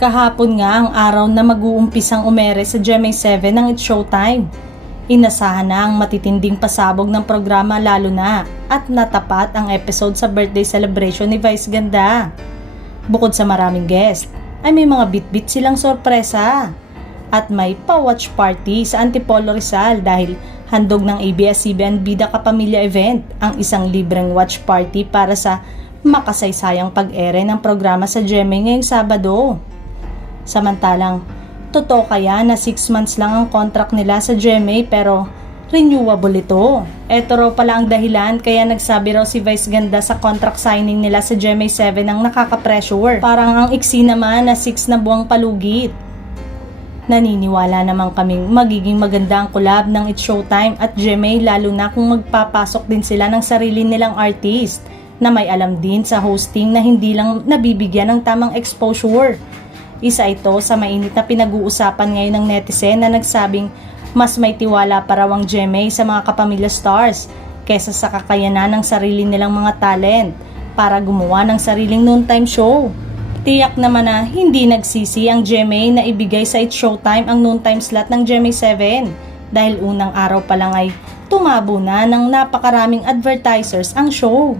Kahapon nga ang araw na mag-uumpisang umere sa GMA7 ng It's Showtime. Inasahan na ang matitinding pasabog ng programa lalo na at natapat ang episode sa birthday celebration ni Vice Ganda. Bukod sa maraming guest, ay may mga bit-bit silang sorpresa. At may pa-watch party sa Antipolo Rizal dahil handog ng ABS-CBN Bida Kapamilya event ang isang libreng watch party para sa makasaysayang pag-ere ng programa sa GMA ngayong Sabado. Samantalang, totoo kaya na 6 months lang ang contract nila sa GMA pero renewable ito. Ito raw pala ang dahilan kaya nagsabi raw si Vice Ganda sa contract signing nila sa GMA7 ang nakaka-pressure. Parang ang iksi naman na 6 na buwang palugit. Naniniwala naman kaming magiging maganda ang collab ng It's Showtime at GMA lalo na kung magpapasok din sila ng sarili nilang artist na may alam din sa hosting na hindi lang nabibigyan ng tamang exposure. Isa ito sa mainit na pinag-uusapan ngayon ng netizen na nagsabing mas may tiwala pa raw ang GMA sa mga kapamilya stars kesa sa kakayanan ng sarili nilang mga talent para gumawa ng sariling noontime show. Tiyak naman na hindi nagsisi ang GMA na ibigay sa It's Showtime ang noontime slot ng GMA7 dahil unang araw pa lang ay tumabo na ng napakaraming advertisers ang show.